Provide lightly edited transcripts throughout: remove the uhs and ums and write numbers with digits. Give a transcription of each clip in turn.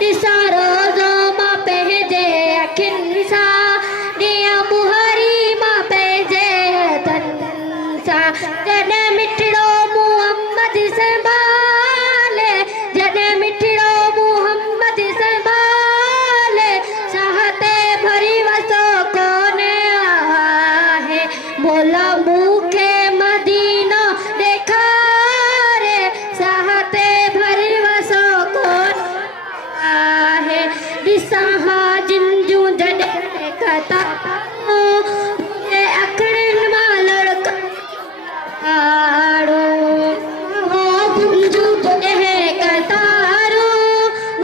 दिसा रोज़ो मां पंहिंजे अखियुनि सां ॾींहं ॿुहारी मां पंहिंजे हथनि सां जॾहिं मिठड़ो मुहम्मद संभाले जॾहिं मिठड़ो मुहम्मद संभाले साह ते भरी वसो कोन आहे बोला मूंखे मदीनो ॾेखारे साह ते भरी वसो कोन आहे ॾिसां हाजिन जूं जॾहिं कतारूं मुंहिंजे अखियुनि मां लड़काड़ो हाजिन जूं जॾहिं कतारूं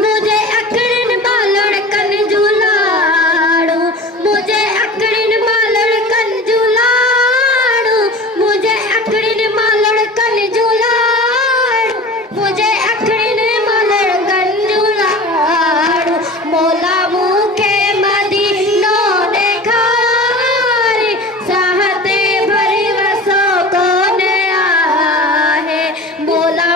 मुंहिंजे अखियुनि मां लड़कनि जूं लाड़ूं मुंहिंजे अखियुनि मां लड़कनि जूं लाड़ूं मुंहिंजे अखियुनि मां लड़कनि जूं लाड़ूं मुंहिंजे अखियुनि मां लड़कनि जूं लाड़ूं मौला मूंखे मदीनो ॾेखारे साह ते भरी वसो कोन आहे मौला